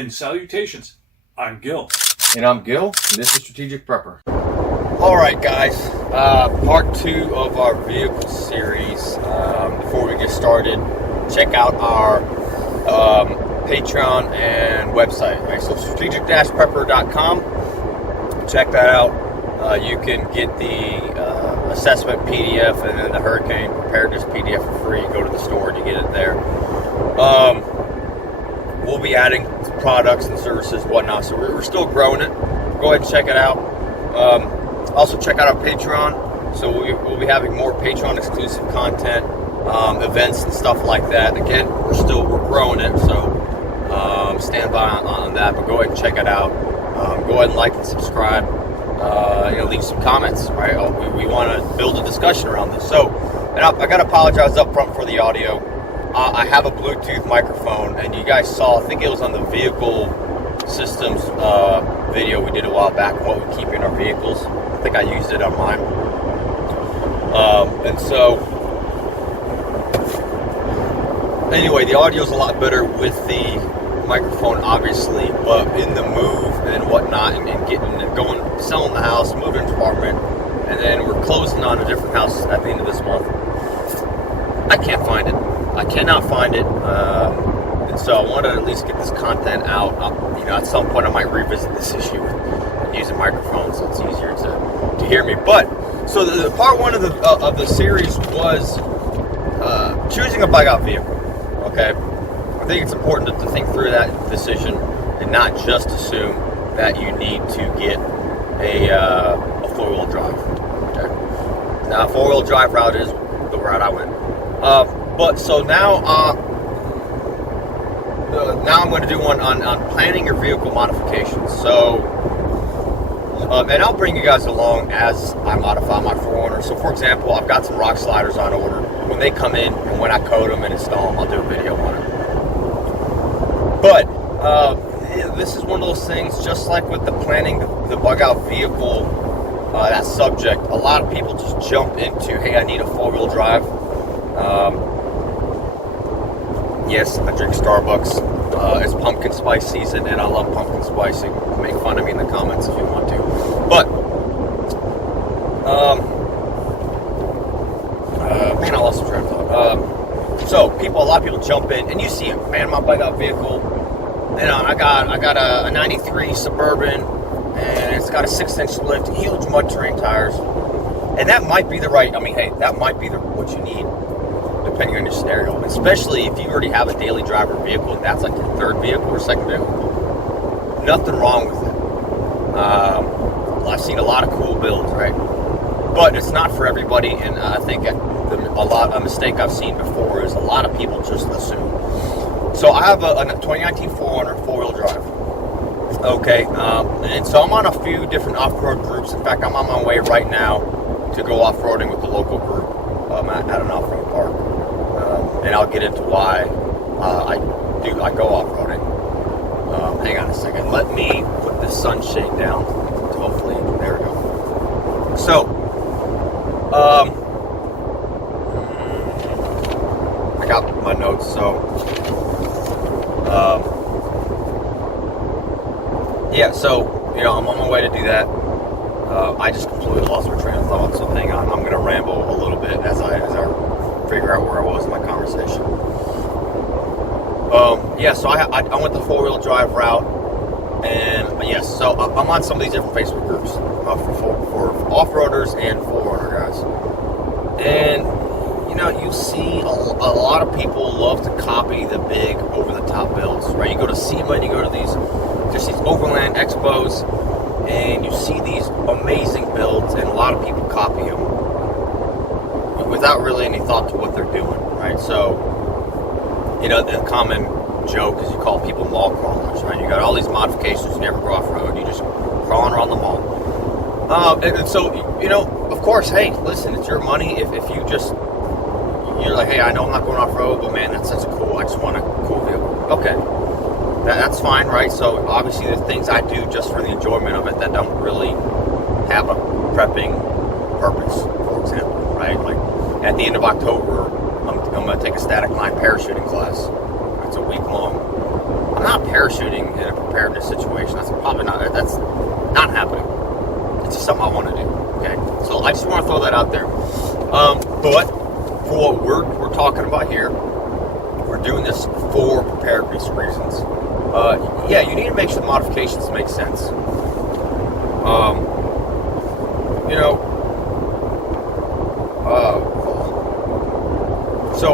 And salutations, I'm Gil. And I'm Gil, and this is Strategic Prepper. Alright guys, part 2 of our vehicle series. Before we get started, check out our Patreon and website. Right? So strategic-prepper.com, check that out. You can get the assessment PDF and then the hurricane preparedness PDF for free. Go to the store and you get it there. We'll be adding products and services and whatnot, so we're still growing it. Go ahead and check it out. Also check out our Patreon. So we'll be having more Patreon exclusive content, events and stuff like that. Again, we're growing it, so stand by on that. But go ahead and check it out. Go ahead and like and subscribe. Leave some comments. Right? We want to build a discussion around this. So, and I got to apologize up front for the audio. I have a Bluetooth microphone, and you guys saw, I think it was on the vehicle systems video we did a while back, what we keep in our vehicles. I think I used it on mine. And so, anyway, the audio is a lot better with the microphone, obviously, but in the move and whatnot, and selling the house, moving apartment, and then we're closing on a different house at the end of this month. I can't find it. I cannot find it, and so I wanted to at least get this content out. At some point I might revisit this issue with using microphones, so it's easier to hear me. But so the part 1 of the series was choosing a bug out vehicle. Okay, I think it's important to think through that decision and not just assume that you need to get a 4-wheel drive. Okay, now 4-wheel drive route is the route I went. But so now I'm going to do one on planning your vehicle modifications. So, and I'll bring you guys along as I modify my 4Runner. So, for example, I've got some rock sliders on order. When they come in and when I code them and install them, I'll do a video on it. But this is one of those things, just like with the planning the bug out vehicle, that subject, a lot of people just jump into, hey, I need a 4-wheel drive. Yes, I drink Starbucks. It's pumpkin spice season, and I love pumpkin spice. You can make fun of me in the comments if you want to. But, I lost the train of thought. So, a lot of people jump in, and you see it, man, my bug out vehicle. I got a 93 Suburban, and it's got a 6-inch lift, huge mud terrain tires. And that might be that might be what you need, depending on your scenario. Especially if you already have a daily driver vehicle, and that's like your 3rd vehicle or 2nd vehicle. Nothing wrong with it. I've seen a lot of cool builds, right? But it's not for everybody, and I think a mistake I've seen before is a lot of people just assume. So I have a 2019 4Runner 4-wheel drive. Okay, and so I'm on a few different off-road groups. In fact, I'm on my way right now to go off-roading with the local group at an off-road park. And I'll get into why I go off-roading. Hang on a second. Let me put this sunshade down. Hopefully, there we go. So, I got my notes, so I'm on my way to do that. I just completely lost my train of thought, so hang on. I'm going to ramble a little bit as I figure out where I was in my conversation. So I went the 4-wheel drive route, and so I'm on some of these different Facebook groups for off-roaders and 4Runner guys. And you see a lot of people love to copy the big over-the-top builds, right? You go to SEMA and you go to these overland expos, and you see these amazing builds, and a lot of people copy them without really any thought to what they're doing, right? So, the common joke is you call people mall crawlers, right? You got all these modifications, you never go off-road, you just crawling around the mall. And so, of course, hey, listen, it's your money. If you're like, hey, I know I'm not going off-road, but man, that's cool, I just want a cool vehicle. Okay. That's fine, right? So obviously there's things I do just for the enjoyment of it that don't really have a prepping purpose, for example, right? Like at the end of October, I'm going to take a static line parachuting class. It's a week long. I'm not parachuting in a preparedness situation. That's not happening. It's just something I want to do. Okay, so I just want to throw that out there. But for what we're talking about here, we're doing this for preparedness reasons. Yeah, you need to make sure the modifications make sense. So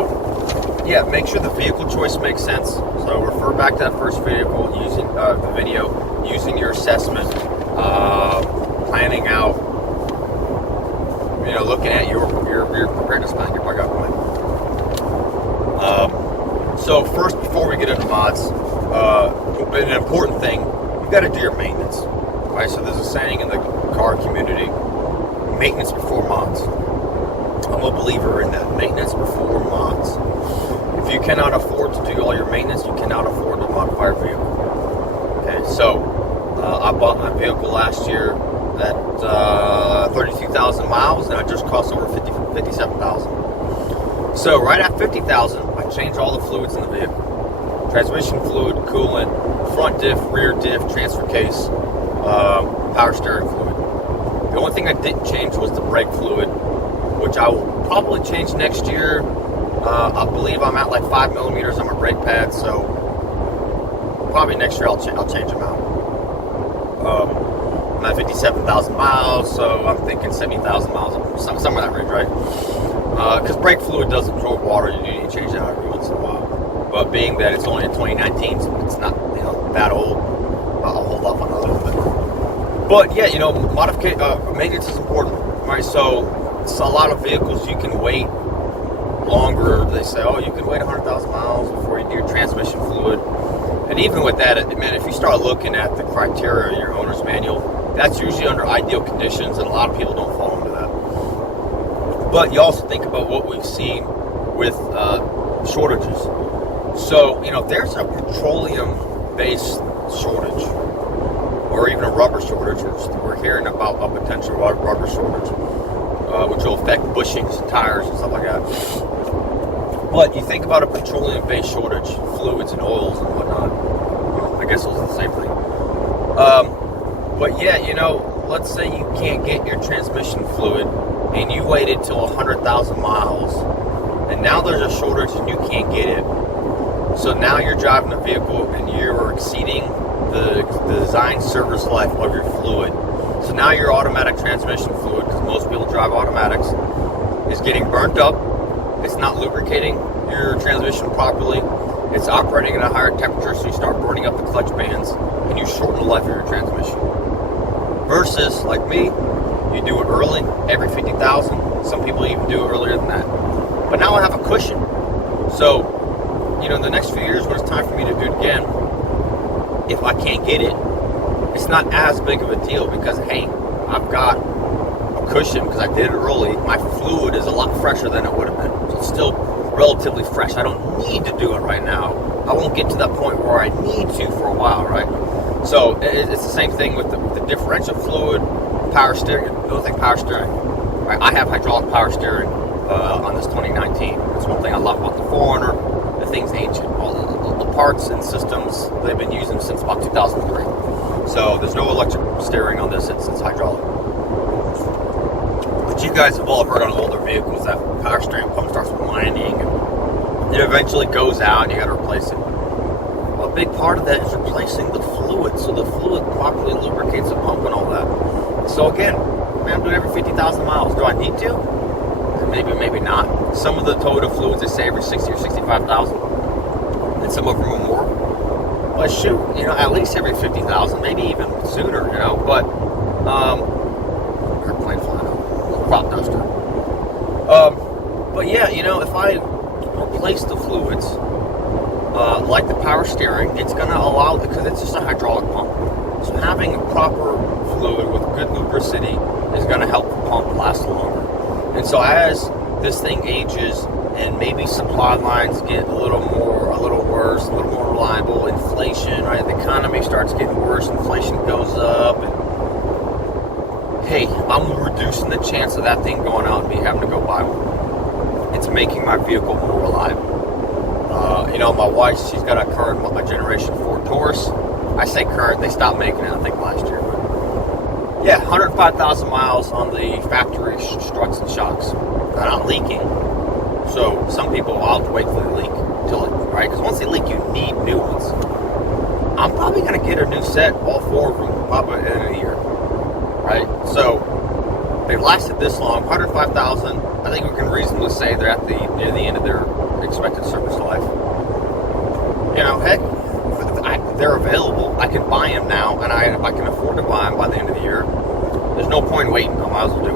yeah, make sure the vehicle choice makes sense. So refer back to that first vehicle, using the video, using your assessment, planning out, looking at your preparedness plan, your bug out plan. So first, before we get into mods, an important thing, you've got to do your maintenance. Right? So there's a saying in the car community, maintenance before mods. I'm a believer in that, maintenance before mods. If you cannot afford to do all your maintenance, you cannot afford to modify your vehicle. Okay, so I bought my vehicle last year at 32,000 miles, and it just cost over 57,000. So right at 50,000, I changed all the fluids in the vehicle: transmission fluid, coolant, front diff, rear diff, transfer case, power steering fluid. The only thing I didn't change was the brake fluid, which I will probably change next year. I believe I'm at like 5 millimeters on my brake pad, so probably next year I'll change them out. I'm at 57,000 miles, so I'm thinking 70,000 miles, somewhere in that range, right? Because brake fluid does absorb water, you need to change that every once in a while. But being that it's only in 2019, so it's not that old, I'll hold off on that a little bit. But yeah, maintenance is important, right? So it's a lot of vehicles you can wait longer. They say, oh, you can wait 100,000 miles before you do your transmission fluid. And even with that, man, if you start looking at the criteria in your owner's manual, that's usually under ideal conditions, and a lot of people don't fall into that. But you also think about what we've seen with shortages. So, if there's a petroleum-based shortage, or even a rubber shortage, we're hearing about a potential rubber shortage, which will affect bushings and tires and stuff like that. But you think about a petroleum-based shortage, fluids and oils and whatnot. I guess those are the same thing. But yeah, let's say you can't get your transmission fluid and you waited till 100,000 miles, and now there's a shortage and you can't get it. So now you're driving a vehicle and you're exceeding the design service life of your fluid. So now your automatic transmission fluid, because most people drive automatics, is getting burnt up. It's not lubricating your transmission properly. It's operating at a higher temperature, so you start burning up the clutch bands and you shorten the life of your transmission. Versus, like me, you do it early, every 50,000. Some people even do it earlier than that. But now I have a cushion. So, the next few years when it's time for me to do it again, if I can't get it, it's not as big of a deal because, hey, I've got a cushion because I did it early. My fluid is a lot fresher than it would have been. So it's still relatively fresh. I don't need to do it right now. I won't get to that point where I need to for a while, right? So it's the same thing with the differential fluid, power steering. Another thing, power steering. Right? I have hydraulic power steering on this 2019. That's one thing I love about the 4Runner. The thing's ancient. All the parts and systems, they've been using since about 2003. So there's no electric steering on this, it's hydraulic. But you guys have all heard on older vehicles that power steering pump starts whining and it eventually goes out and you gotta replace it. Well, a big part of that is replacing the fluid, so the fluid properly lubricates the pump and all that. So again, I'm doing every 50,000 miles. Do I need to? Maybe, maybe not. Some of the Toyota fluids, they say every 60 or 65,000. And some of them are more. But shoot, at least every 50,000, maybe even sooner, but, airplane flying out, crop duster. But yeah, if I replace the fluids, like the power steering, it's going to allow, because it's just a hydraulic pump. So having a proper fluid with good lubricity is going to help the pump last longer. And so as this thing ages and maybe supply lines get a little worse, a little more reliable, inflation, right? The economy starts getting worse, inflation goes up, and hey, I'm reducing the chance of that thing going out and me having to go buy one. It's making my vehicle more reliable. My wife, she's got a current generation Ford Taurus. I say current, they stopped making it, I think, last year. But yeah, 105,000 miles on the factory struts and shocks. They're not leaking. So some people will have to wait till they leak, right? Because once they leak, you need new ones. I'm probably going to get a new set, all 4 of them, probably at the end of the year, right? So they've lasted this long, 105,000. I think we can reasonably say they're at near the end of their expected service life. Heck, they're available. I can buy them now, and if I can afford to buy them by the end of the year, there's no point in waiting. I might as well do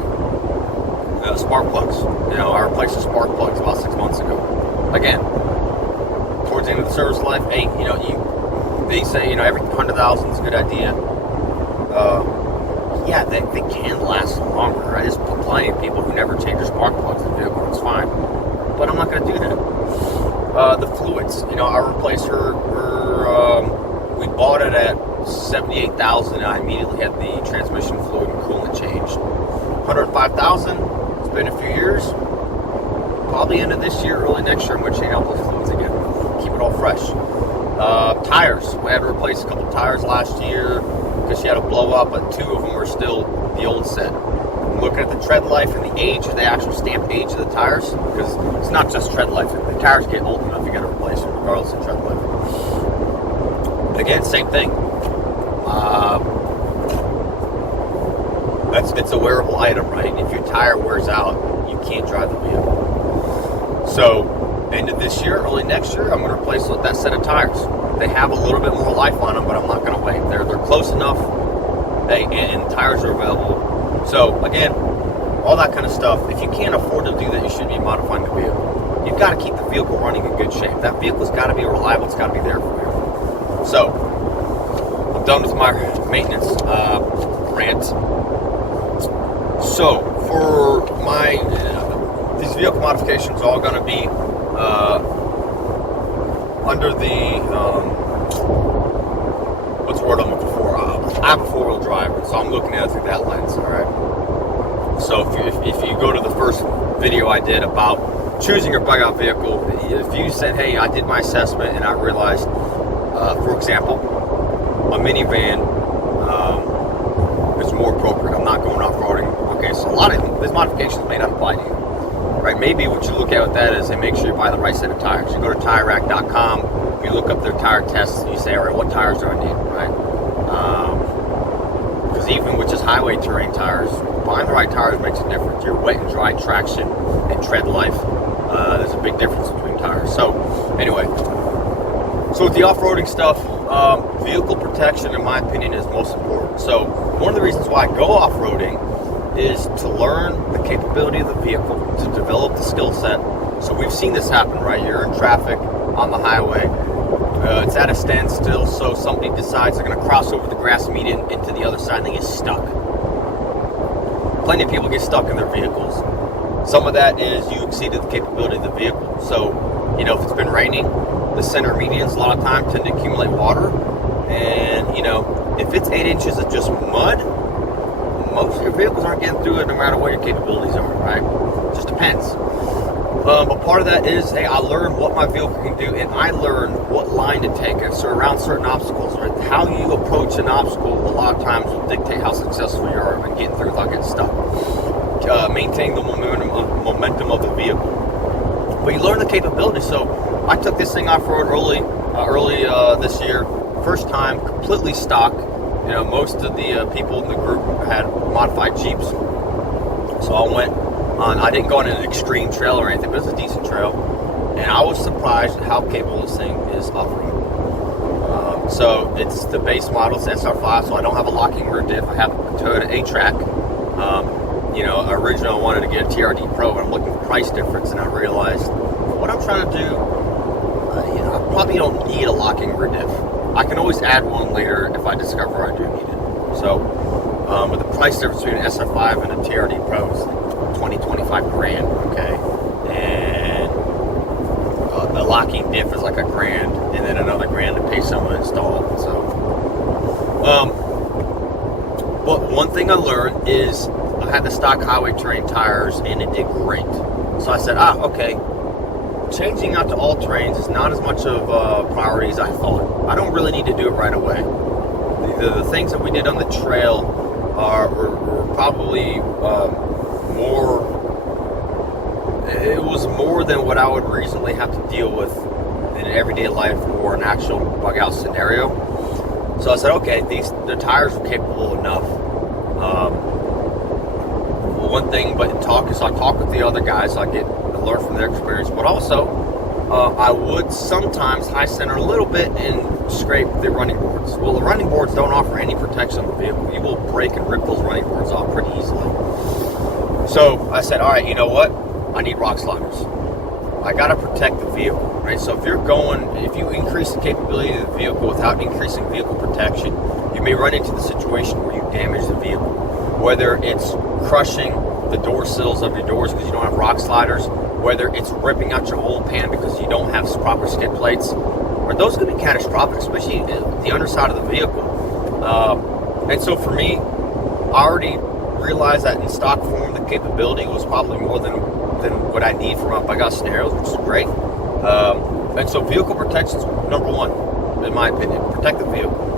it. Spark plugs. I replaced the spark plugs about 6 months ago. Again, towards the end of the service life, hey, they say, every 100,000 is a good idea. Yeah, they can last longer. Right? There's plenty of people who never change their spark plugs in the vehicle. It's fine. But I'm not going to do that. The fluids. I replaced her we bought it at 78,000 and I immediately had the transmission fluid and coolant changed. 105,000. It's been a few years. Probably end of this year, early next year, I'm going to change out those fluids again. Keep it all fresh. Tires. We had to replace a couple tires last year because she had a blow up, but 2 of them are still the old set. I'm looking at the tread life and the age, the actual stamped age of the tires, because it's not just tread life. If the tires get old enough, you got to replace them regardless of tread life. Again, same thing. It's a wearable item, right? If your tire wears out, you can't drive the vehicle. So, end of this year, early next year, I'm going to replace that set of tires. They have a little bit more life on them, but I'm not going to wait. They're close enough, and tires are available. So, again, all that kind of stuff. If you can't afford to do that, you should be modifying the vehicle. You've got to keep the vehicle running in good shape. That vehicle's got to be reliable. It's got to be there for you. So, I'm done with my maintenance rant. So, for these vehicle modifications are all going to be under the, what's the word I'm looking for? I have a 4-wheel drive, so I'm looking at it through that lens, all right? So if you go to the first video I did about choosing your bug out vehicle, if you said, hey, I did my assessment and I realized, for example, a minivan is more appropriate. I'm not going off-roading. Okay, so a lot of these modifications may not apply to you. Right, maybe what you look at with that is they make sure you buy the right set of tires. You go to TireRack.com, you look up their tire tests, and you say, all right, what tires do I need, right? Because even with just highway terrain tires, buying the right tires makes a difference. Your wet and dry traction and tread life, there's a big difference between tires. So, anyway, so with the off-roading stuff, vehicle protection, in my opinion, is most important. So, one of the reasons why I go off-roading is to learn the capability of the vehicle, to develop the skill set. So we've seen this happen, right? You're in traffic on the highway. It's at a standstill, so somebody decides they're going to cross over the grass median into the other side and they get stuck. Plenty of people get stuck in their vehicles. Some of that is you exceeded the capability of the vehicle. So, if it's been raining, the center medians a lot of times tend to accumulate water. And, if it's 8 inches of just mud, most of your vehicles aren't getting through it no matter what your capabilities are, right? It just depends. But part of that is, hey, I learned what my vehicle can do, and I learned what line to take around certain obstacles, right? How you approach an obstacle a lot of times will dictate how successful you are in getting through without getting stuck. Maintaining the momentum of the vehicle. But you learn the capability. So I took this thing off-road early this year. First time, completely stock. Most of the people in the group had modified Jeeps. So I didn't go on an extreme trail or anything, but it was a decent trail. And I was surprised at how capable this thing is off-road. So it's the base model, it's SR5, so I don't have a locking rear diff. I have a Toyota A-Track. Originally I wanted to get a TRD Pro, but I'm looking for price difference, and I realized what I'm trying to do, I probably don't need a locking rear diff. I can always add one later if I discover I do need it. So, with the price difference between an SR5 and a TRD Pro is like 25 grand, okay? And the locking diff is like $1,000, and then another $1,000 to pay someone to install it. So, but one thing I learned is I had the stock highway terrain tires, and it did great. So I said, okay, changing out to all-terrains is not as much of a priority as I thought. I don't really need to do it right away. The things that we did on the trail were probably more. It was more than what I would reasonably have to deal with in everyday life or an actual bug out scenario. So I said, okay, the tires are capable enough. One thing, but in talk is I talk with the other guys, I learn from their experience, but also I would sometimes high center a little bit and scrape the running boards. Well, the running boards don't offer any protection on the vehicle. You will break and rip those running boards off pretty easily. So I said, all right, you know what? I need rock sliders. I got to protect the vehicle, right? So if you increase the capability of the vehicle without increasing vehicle protection, you may run into the situation where you damage the vehicle. Whether it's crushing the door sills of your doors because you don't have rock sliders, whether it's ripping out your oil pan because you don't have proper skid plates, are those going to be catastrophic, especially the underside of the vehicle. And so for me, I already realized that in stock form, the capability was probably more than what I need for my bug out scenarios, which is great. And so vehicle protection is number one, in my opinion. Protect the vehicle.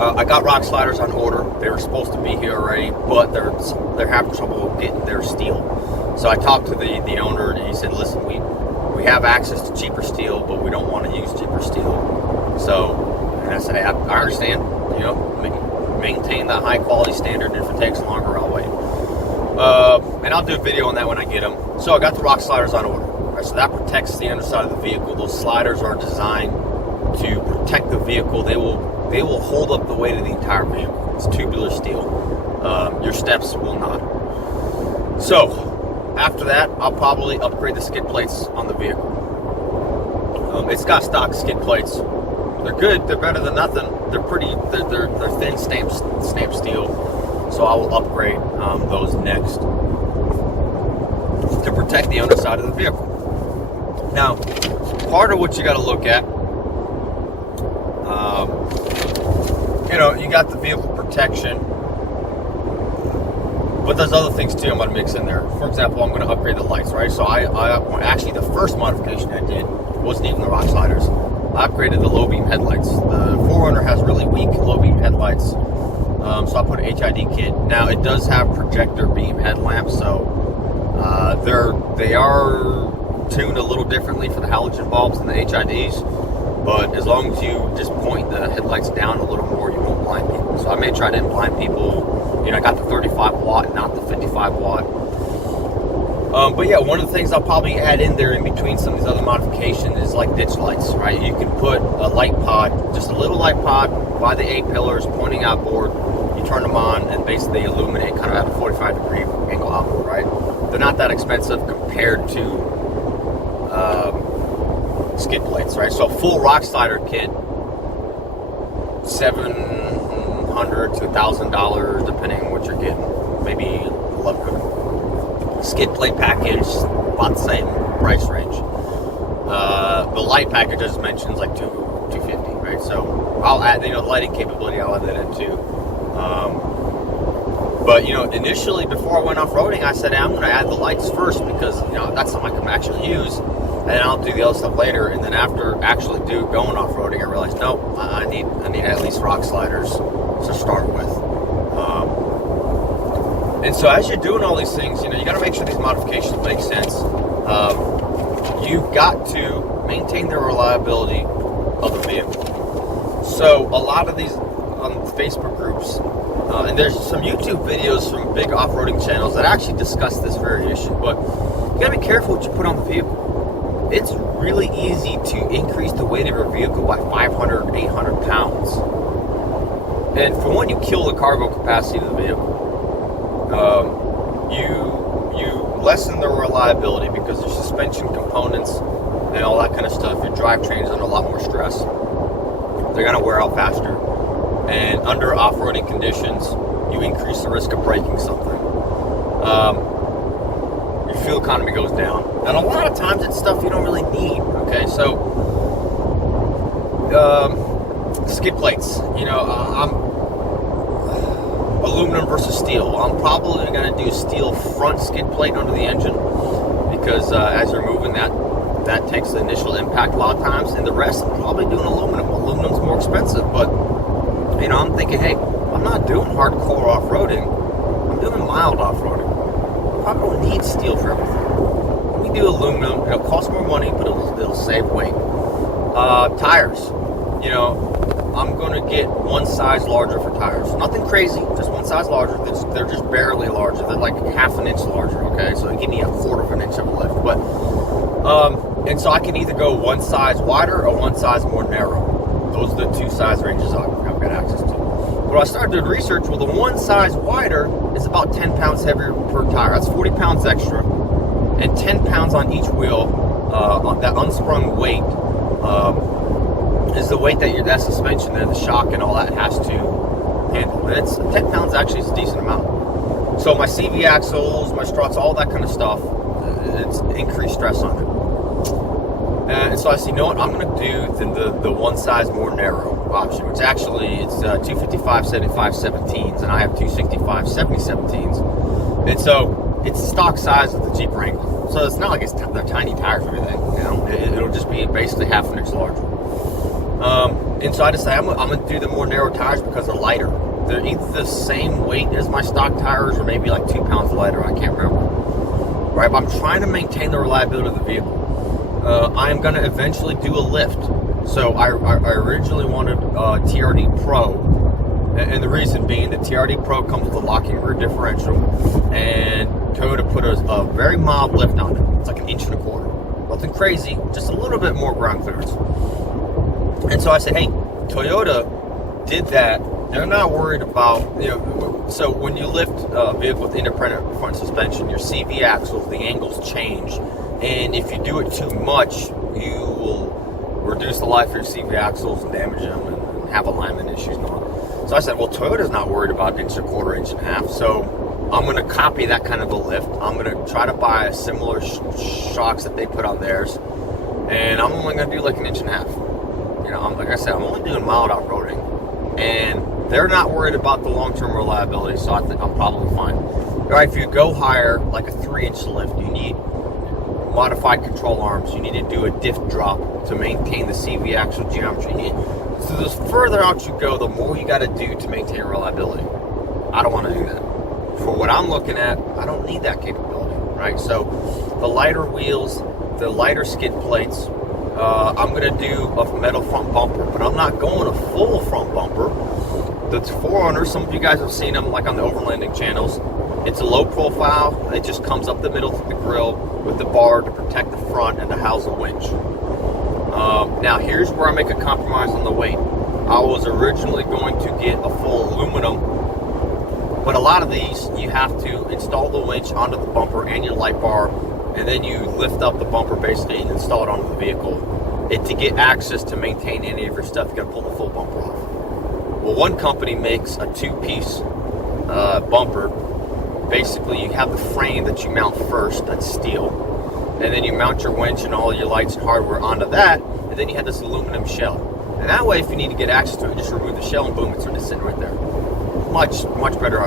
I got rock sliders on order. They were supposed to be here already, but they're having trouble getting their steel. So I talked to the owner, and he said, "Listen, we have access to cheaper steel, but we don't want to use cheaper steel." So, and I said, "Hey, I understand. You know, maintain the high quality standard. And if it takes longer, I'll wait." And I'll do a video on that when I get them. So I got the rock sliders on order. Right, so that protects the underside of the vehicle. Those sliders are designed to protect the vehicle. They will hold up the weight of the entire vehicle. It's tubular steel. Your steps will not. So after that, I'll probably upgrade the skid plates on the vehicle. It's got stock skid plates. They're good. They're better than nothing. They're thin stamped steel. So I will upgrade those next to protect the underside of the vehicle. Now, part of what you got to look at, you got the vehicle protection, but there's other things too I'm going to mix in there. For example, I'm going to upgrade the lights, right? So I actually, the first modification I did wasn't even the rock sliders. I upgraded the low beam headlights. The 4Runner has really weak low beam headlights. So I put an HID kit. Now it does have projector beam headlamps, so they are tuned a little differently for the halogen bulbs than the HIDs. But as long as you just point the headlights down a little more, you won't blind people. So I may try to blind people. I got the 35 watt, not the 55 watt. But yeah, one of the things I'll probably add in there in between some of these other modifications is like ditch lights, right? You can put a light pod, just a little light pod by the A-pillars pointing outboard. You turn them on and basically illuminate kind of at a 45-degree angle outboard, right? They're not that expensive compared to skid plates, right? So a full rock slider kit, $700 to $1,000 depending on what you're getting. Maybe $1,100. Skid plate package, about the same price range. The light package, as mentioned, is like $250, right? So I'll add, lighting capability, I'll add that in too. But initially before I went off-roading, I said, hey, I'm going to add the lights first because that's something I can actually use, and I'll do the other stuff later. And then after actually going off-roading, I realized no, I need at least rock sliders to start with. And so as you're doing all these things, you got to make sure these modifications make sense. You've got to maintain the reliability of the vehicle. So a lot of these on Facebook groups, and there's some YouTube videos from big off-roading channels that actually discuss this very issue, but you got to be careful what you put on the vehicle. It's really easy to increase the weight of your vehicle by 500, 800 pounds. And for one, you kill the cargo capacity of the vehicle. You lessen the reliability because your suspension components and all that kind of stuff, your drivetrain is under a lot more stress. They're going to wear out faster. And under off-roading conditions, you increase the risk of breaking something. Your fuel economy goes down. And a lot of times it's stuff you don't really need, okay? So, skid plates. I'm aluminum versus steel. I'm probably going to do steel front skid plate under the engine because as you're moving, that takes the initial impact a lot of times, and the rest I'm probably doing aluminum. Aluminum's more expensive, but I'm thinking, hey, I'm not doing hardcore off-roading. I'm doing mild off-roading. I probably don't need steel for everything. When we do aluminum, it'll cost more money, but it'll save weight. Tires, I'm going to get one size larger for tires. Nothing crazy, just one size larger. They're just barely larger. They're like half an inch larger, okay? So they give me a quarter of an inch of a lift. But, and so I can either go one size wider or one size more narrow. Those are the two size ranges I've got access to. But I started doing research, well, the one size wider is about 10 pounds heavier per tire. That's 40 pounds extra. And 10 pounds on each wheel, on that unsprung weight, is the weight that suspension and the shock and all that has to handle. And it's 10 pounds actually is a decent amount. So my CV axles, my struts, all that kind of stuff, it's increased stress on it. And so I said, I'm going to do the one size more narrow option, which actually it's 255 75 17s, and I have 265 70 17s. And so it's the stock size of the Jeep Wrangler. So it's not like they're tiny tires or anything. It'll just be basically half an inch larger. And so I decided I'm going to do the more narrow tires because they're lighter. They're either the same weight as my stock tires or maybe like 2 pounds lighter. I can't remember. Right, but I'm trying to maintain the reliability of the vehicle. I am going to eventually do a lift. So I originally wanted TRD Pro, and the reason being that TRD Pro comes with a locking rear differential, and Toyota put a very mild lift on it. It's like 1.25 inches. Nothing crazy, just a little bit more ground clearance. And so I said, hey, Toyota did that. They're not worried about, so when you lift a vehicle with independent front suspension, your CV axles, the angles change. And if you do it too much, you will reduce the life of your CV axles and damage them and have alignment issues and all. So I said, well, Toyota's not worried about 1.25 inches, 1.5 inches. So I'm going to copy that kind of a lift. I'm going to try to buy similar shocks that they put on theirs. And I'm only going to do like 1.5 inches. Like I said, I'm only doing mild off-roading. And they're not worried about the long-term reliability, so I think I'm probably fine. All right, if you go higher, like a 3-inch lift, you need modified control arms. You need to do a diff drop to maintain the CV axle geometry. So the further out you go, the more you got to do to maintain reliability. I don't want to do that. For what I'm looking at, I don't need that capability, right? So the lighter wheels, the lighter skid plates, I'm going to do a metal front bumper, but I'm not going a full front bumper. The 4Runner, some of you guys have seen them like on the overlanding channels. It's a low profile. It just comes up the middle to the grill with the bar to protect the front and to house a winch. Now here's where I make a compromise on the weight. I was originally going to get a full aluminum, but a lot of these you have to install the winch onto the bumper and your light bar, and then you lift up the bumper basically and install it onto the vehicle. To get access to maintain any of your stuff, you got to pull the full bumper off. Well, one company makes a 2-piece bumper. Basically, you have the frame that you mount first, that's steel, and then you mount your winch and all your lights and hardware onto that, and then you have this aluminum shell. And that way, if you need to get access to it, you just remove the shell and boom, it's just sitting right there. Much better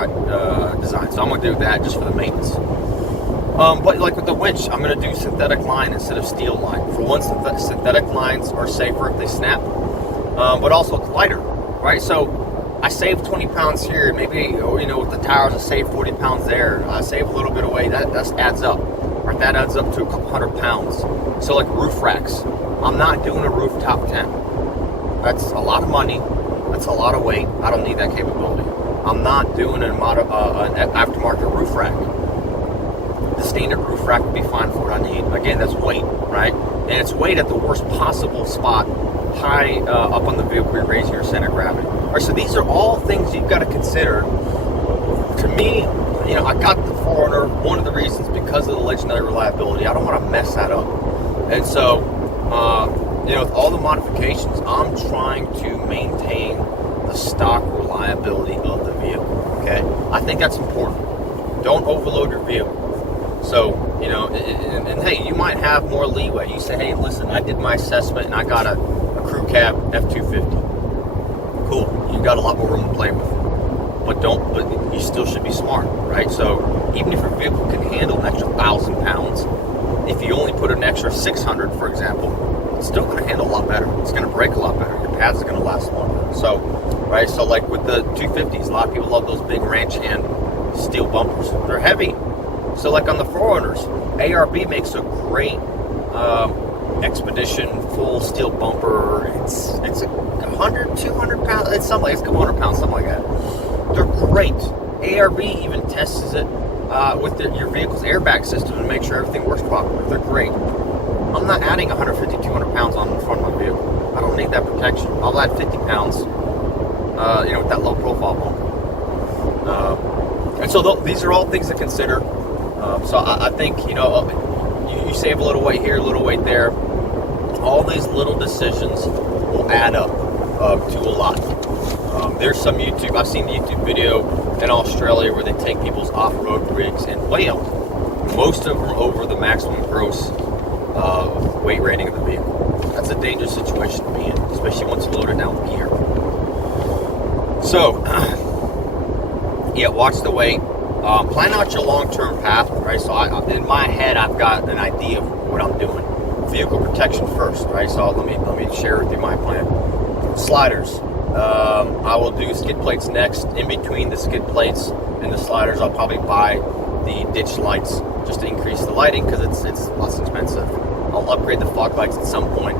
design. So I'm going to do that just for the maintenance. But like with the winch, I'm going to do synthetic line instead of steel line. For one, synthetic lines are safer if they snap, but also it's lighter, right? So I save 20 pounds here, maybe, with the tires I save 40 pounds there. I save a little bit of weight, that adds up, right? That adds up to a couple 100 pounds. So like roof racks, I'm not doing a rooftop tent. That's a lot of money, that's a lot of weight. I don't need that capability. I'm not doing an aftermarket roof rack. The standard roof rack would be fine for what I need. Again, that's weight, right? And it's weight at the worst possible spot, high up on the vehicle where you're raising your center of gravity. All right, so these are all things you've got to consider. To me, I got the 4Runner, one of the reasons because of the legendary reliability. I don't want to mess that up. And so, with all the modifications, I'm trying to maintain the stock reliability of the vehicle, okay? I think that's important. Don't overload your vehicle. So, and hey, you might have more leeway. You say, hey, listen, I did my assessment and I got a crew cab F-250. Cool, you got a lot more room to play with. But you still should be smart, right? So even if your vehicle can handle an extra 1,000 pounds, if you only put an extra 600, for example, it's still going to handle a lot better. It's going to brake a lot better. Your pads are going to last longer. So, right, so like with the 250s, a lot of people love those big ranch hand steel bumpers. They're heavy. So like on the 4Runners, ARB makes a great Expedition full steel bumper. It's 100, 200 pounds. It's something like, it's 100 pounds, something like that. They're great. ARB even tests it with your vehicle's airbag system to make sure everything works properly. They're great. I'm not adding 150, 200 pounds on the front of my vehicle. I don't need that protection. I'll add 50 pounds, with that low profile bumper. And so these are all things to consider. So I think, you save a little weight here, a little weight there. All these little decisions will add up to a lot. There's some I've seen the YouTube video in Australia where they take people's off-road rigs and weigh them. Most of them are over the maximum gross weight rating of the vehicle. That's a dangerous situation to be in, especially once you load it down with gear. So, yeah, watch the weight. Plan out your long-term path, right? So in my head, I've got an idea of what I'm doing. Vehicle protection first, right? So let me share with you my plan. Sliders. I will do skid plates next. In between the skid plates and the sliders, I'll probably buy the ditch lights just to increase the lighting because it's less expensive. I'll upgrade the fog lights at some point.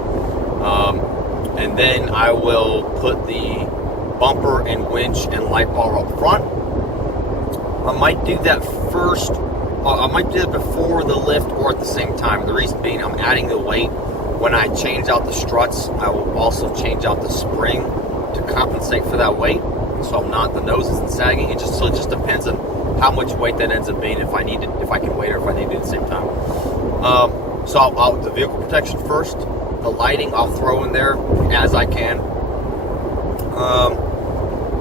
And then I will put the bumper and winch and light bar up front. I might do that first. I might do it before the lift or at the same time. The reason being, I'm adding the weight. When I change out the struts, I will also change out the spring to compensate for that weight. So the nose isn't sagging. It just depends on how much weight that ends up being. If I can wait or if I need to do it at the same time. So I'll the vehicle protection first. The lighting I'll throw in there as I can.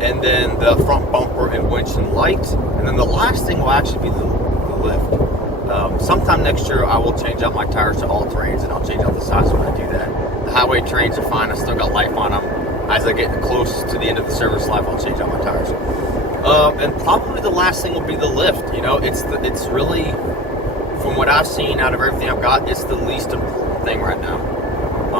And then the front bumper and winch and light. And then the last thing will actually be the lift. Sometime next year, I will change out my tires to all terrains, and I'll change out the size when I do that. The highway terrains are fine. I still got life on them. As I get close to the end of the service life, I'll change out my tires. And probably the last thing will be the lift. It's really, from what I've seen out of everything I've got, it's the least important thing right now.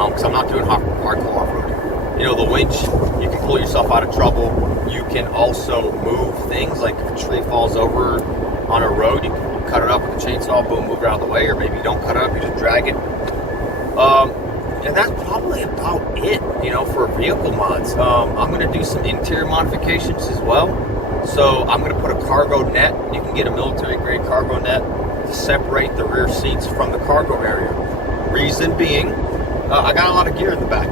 Because I'm not doing hardcore off-roading. The winch, you can pull yourself out of trouble. You can also move things, like if a tree falls over on a road, you can cut it up with a chainsaw, boom, move it out of the way, or maybe you don't cut it up, you just drag it. And that's probably about it, for vehicle mods. I'm going to do some interior modifications as well. So I'm going to put a cargo net. You can get a military-grade cargo net to separate the rear seats from the cargo area. Reason being, I got a lot of gear in the back.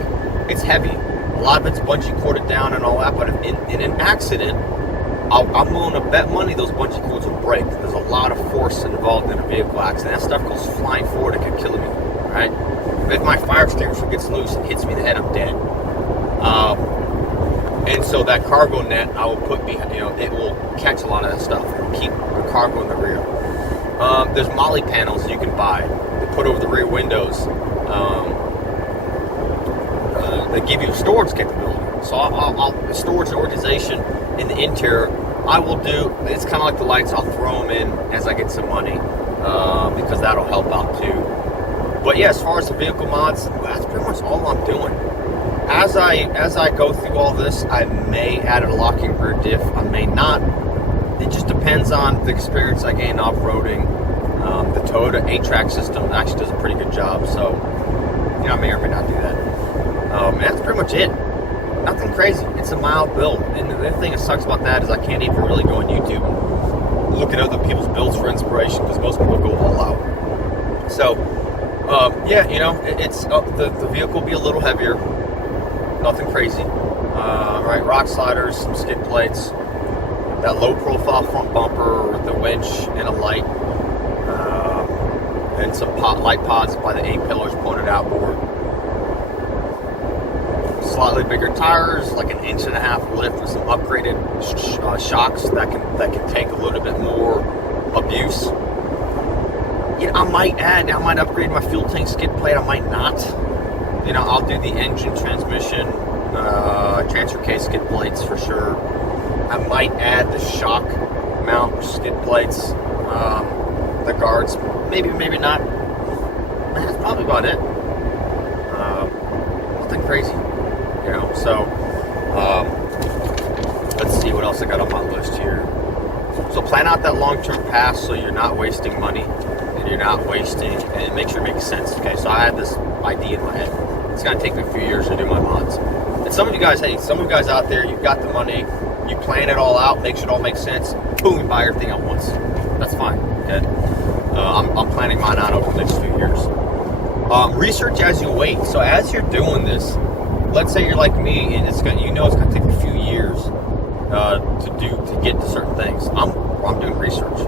It's heavy. A lot of it's bungee corded down and all that, but in an accident, I'm willing to bet money those bungee cords will break. There's a lot of force involved in a vehicle accident. That stuff goes flying forward, it could kill me, right? If my fire extinguisher gets loose and hits me in the head, I'm dead. And so that cargo net, I will put behind, it will catch a lot of that stuff and keep the cargo in the rear. There's molly panels you can buy to put over the rear windows. They give you storage capability. So the storage and organization in the interior, I will do. It's kind of like the lights. I'll throw them in as I get some money because that'll help out too. But yeah, as far as the vehicle mods, that's pretty much all I'm doing. As I go through all this, I may add a locking rear diff. I may not. It just depends on the experience I gain off-roading. The Toyota 8-track system actually does a pretty good job. So I may or may not do that. That's pretty much it. Nothing crazy. It's a mild build. And the other thing that sucks about that is I can't even really go on YouTube and look at other people's builds for inspiration because most people go all out. So, it's the vehicle will be a little heavier. Nothing crazy. Right, rock sliders, some skid plates, that low profile front bumper with the winch and a light, and some light pods by the A-pillars pointed outboard. Slightly bigger tires, like 1.5 inch lift with some upgraded shocks that can take a little bit more abuse. I might upgrade my fuel tank skid plate. I might not. I'll do the engine, transmission, transfer case skid plates for sure. I might add the shock mount skid plates, the guards. Maybe not. That's probably about it. Nothing crazy, So, let's see what else I got on my list here. So plan out that long-term pass so you're not wasting money and you're not wasting, and it makes sure it makes sense. Okay, so I had this idea in my head. It's gonna take me a few years to do my mods. And some of you guys out there, you've got the money, you plan it all out, makes it all make sense. Boom, you buy everything at once. That's fine. Okay. I'm planning mine out over the next few years. Research as you wait. So as you're doing this, let's say you're like me, and it's gonna take a few years to get to certain things. I'm doing research.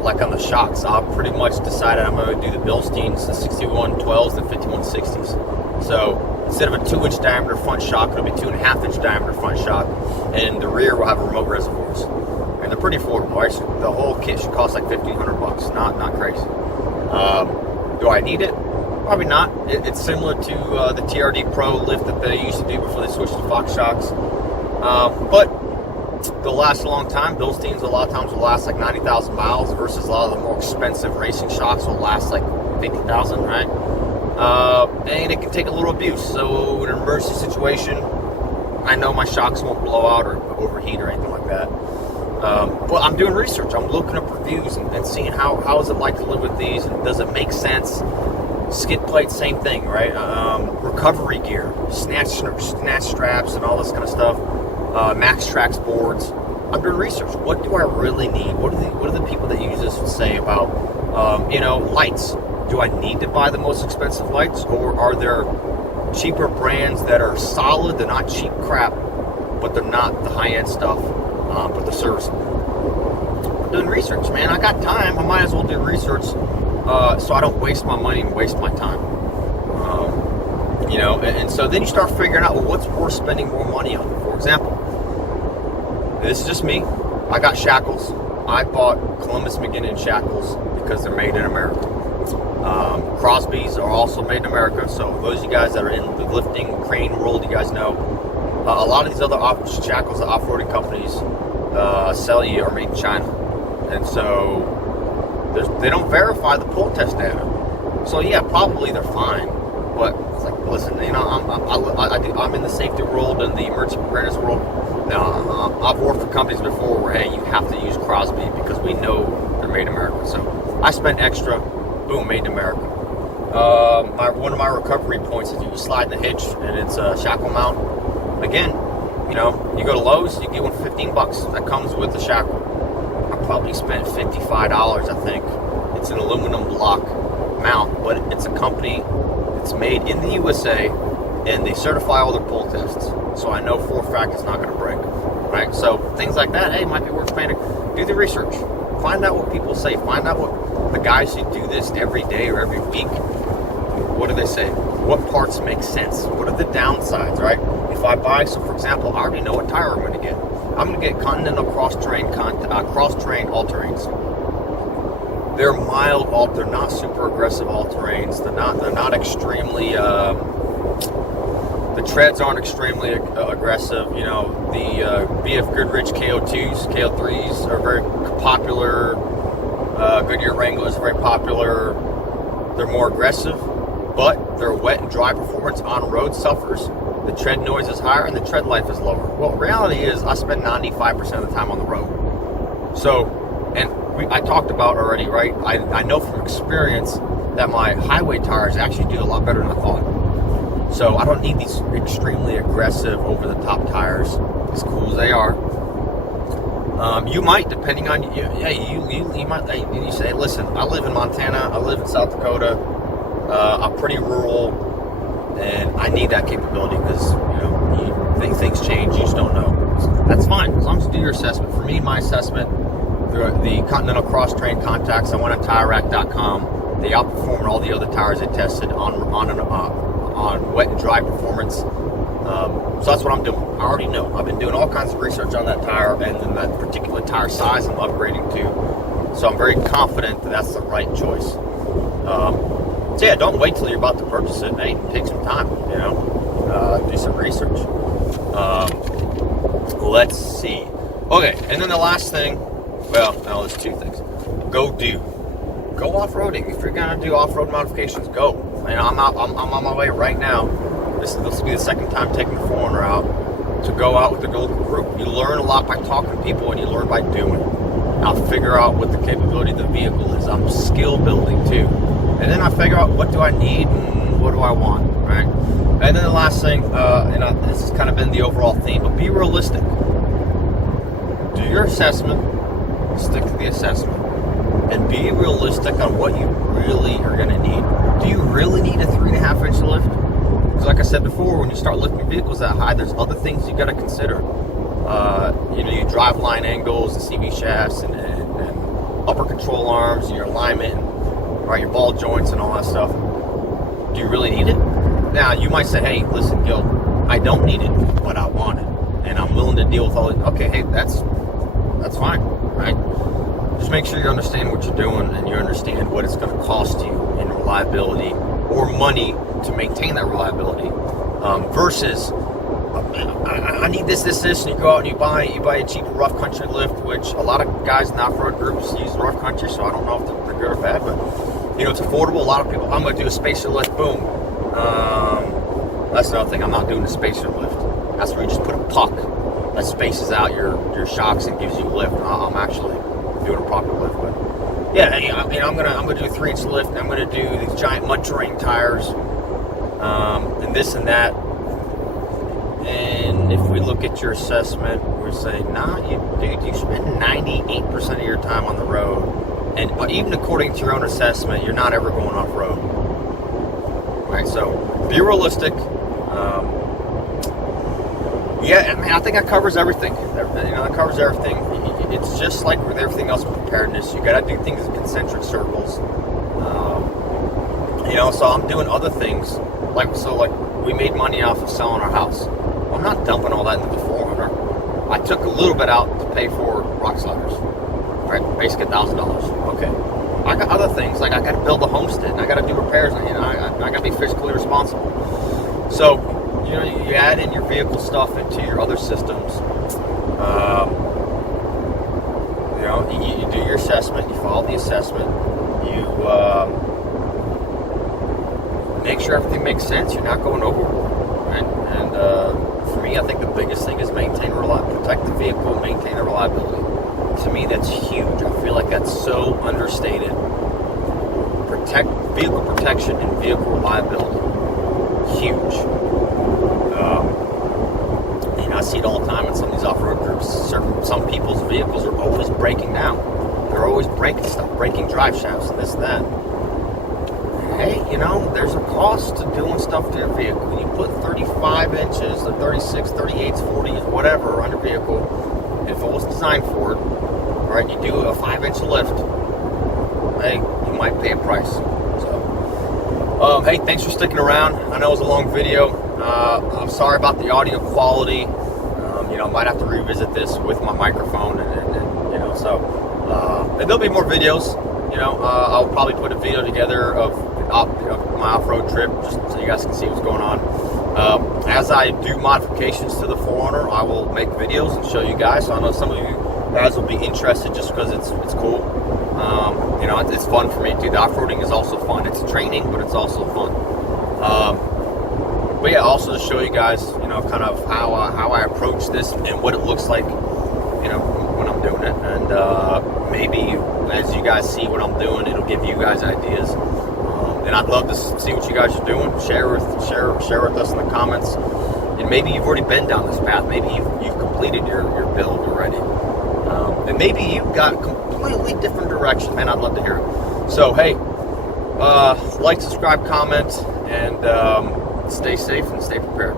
Like on the shocks, I've pretty much decided I'm going to do the Bilsteins, the 6112s, the 5160s. So instead of a 2-inch diameter front shock, it'll be 2.5-inch diameter front shock, and the rear will have remote reservoirs. And they're pretty affordable. Right? So the whole kit should cost like $1,500. Not crazy. Do I need it? Probably not. It's similar to the TRD Pro lift that they used to do before they switched to Fox shocks. But they'll last a long time. Bilsteins a lot of times will last like 90,000 miles versus a lot of the more expensive racing shocks will last like 50,000, right? And it can take a little abuse. So in an emergency situation, I know my shocks won't blow out or overheat or anything like that. But I'm doing research. I'm looking up reviews and seeing how is it like to live with these, and does it make sense? Skid plate, same thing, right? Recovery gear, snatch straps, and all this kind of stuff. Max Trax boards. I'm doing research. What do I really need? What do the people that use this say about, lights? Do I need to buy the most expensive lights, or are there cheaper brands that are solid? They're not cheap crap, but they're not the high-end stuff, but they're serviceable. I'm doing research, man. I got time. I might as well do research so I don't waste my money and waste my time. And so then you start figuring out, well, what's worth spending more money on? For example, this is just me. I got shackles. I bought Columbus McGinnon shackles because they're made in America. Crosby's are also made in America. So those of you guys that are in the lifting crane world, you guys know a lot of these other shackles that off-roading companies sell you are made in China, and so they don't verify the pull test data. So yeah, probably they're fine, but it's like, listen, I'm in the safety world and the emergency preparedness world. Now, I've worked for companies before where, hey, you have to use Crosby because we know they're made in America. So I spent extra, boom, made in America. One of my recovery points is you slide the hitch, and it's a Shackle Mount. Again, you go to Lowe's, you get one for $15. That comes with the shackle. I probably spent $55, I think. It's an aluminum block mount, but it's a company that's made in the USA, and they certify all their pull tests. So I know for a fact it's not going to break, right? So things like that, hey, might be worth paying. Do the research. Find out what people say. Find out what the guys who do this every day or every week, what do they say? What parts make sense? What are the downsides, right? If I buy, so for example, I already know what tire I'm going to get. I'm going to get Continental cross-train all-terrains. They're mild they're not super aggressive all-terrains. They're not extremely, the treads aren't extremely aggressive. The BF Goodrich KO2s, KO3s are very popular. Goodyear Wranglers are very popular. They're more aggressive, but their wet and dry performance on road suffers. The tread noise is higher and the tread life is lower. Well, reality is I spend 95% of the time on the road. So, I talked about already, right? I know from experience that my highway tires actually do a lot better than I thought. So I don't need these extremely aggressive, over-the-top tires, as cool as they are. You might, depending on you might. You say, listen, I live in Montana, I live in South Dakota. I'm pretty rural, and I need that capability because things change. You just don't know. So that's fine as long as you do your assessment. For me, my assessment, the Continental cross-train contacts. I went on TireRack.com. They outperformed all the other tires they tested on wet and dry performance. So that's what I'm doing. I already know. I've been doing all kinds of research on that tire and then that particular tire size I'm upgrading to. So I'm very confident that that's the right choice. So yeah, don't wait till you're about to purchase it. Hey, take some time. Do some research. Let's see. Okay, and then the last thing. Well, no, there's two things. Go go off-roading. If you're gonna do off-road modifications, go. And I'm on my way right now. This will be the second time taking the 4Runner out to go out with the local group. You learn a lot by talking to people, and you learn by doing. I'll figure out what the capability of the vehicle is. I'm skill building too, and then I figure out what do I need and what do I want, right? And then the last thing, this has kind of been the overall theme, but be realistic. Do your assessment, stick to the assessment, and be realistic on what you really are going to need. Do you really need a 3.5 inch lift? Because like I said before, when you start lifting vehicles that high, there's other things you got to consider. Your drive line angles, the CV shafts, and upper control arms, and your alignment, right, your ball joints, and all that stuff. Do you really need it? Now, you might say, hey, listen, Gil, I don't need it, but I want it, and I'm willing to deal with all it. Okay, hey, that's fine, right? Just make sure you understand what you're doing, and you understand what it's going to cost you in reliability or money to maintain that reliability, versus I need this, and you go out and you buy a cheap rough country lift, which a lot of guys in off-road groups use rough country, so I don't know if they're good or bad, but it's affordable. A lot of people, I'm going to do a spacer lift, boom. That's another thing, I'm not doing a spacer lift. That's where you just put a puck that spaces out your shocks and gives you a lift. I'm actually doing a proper lift, but yeah, I'm gonna do a 3-inch lift. I'm gonna do these giant mud terrain tires, and this and that. And if we look at your assessment, we say, nah, you spend 98% of your time on the road, but even according to your own assessment, you're not ever going off road. Right? So be realistic. I think that covers everything. That covers everything. It's just like with everything else with preparedness. You got to do things in concentric circles. So I'm doing other things. Like we made money off of selling our house. Well, I'm not dumping all that into the 4Runner. I took a little bit out to pay for rock sliders. Right? Basically $1,000. Okay. I got other things, like I got to build a homestead, and I got to do repairs, and I got to be fiscally responsible. So, you add in your vehicle stuff into your other systems. You do your assessment, you follow the assessment, you make sure everything makes sense. You're not going overboard, right? And for me, I think the biggest thing is protect the vehicle, maintain the reliability. To me, that's huge. I feel like that's so understated. Vehicle protection and vehicle reliability, huge. I see it all the time in some of these off-road groups. Some people's vehicles are always breaking down. They're always breaking stuff, breaking drive shafts and this and that. Hey, there's a cost to doing stuff to your vehicle. When you put 35 inches or 36, 38s, 40s, whatever on your vehicle, if it was designed for it, right, you do a 5-inch lift, hey, you might pay a price. So, hey, thanks for sticking around. I know it was a long video. I'm sorry about the audio quality. I might have to revisit this with my microphone, and and there'll be more videos. I'll probably put a video together of my off-road trip, just so you guys can see what's going on. As I do modifications to the 4Runner, I will make videos and show you guys. So I know some of you guys will be interested just because it's cool. It's fun for me too. The off-roading is also fun. It's training, but it's also fun. But yeah, also to show you guys, kind of how I approach this and what it looks like, when I'm doing it. And maybe as you guys see what I'm doing, it'll give you guys ideas. And I'd love to see what you guys are doing. Share with us in the comments. And maybe you've already been down this path. Maybe you've completed your build already. And maybe you've got a completely different direction. Man, I'd love to hear it. So, hey, like, subscribe, comment, and stay safe and stay prepared.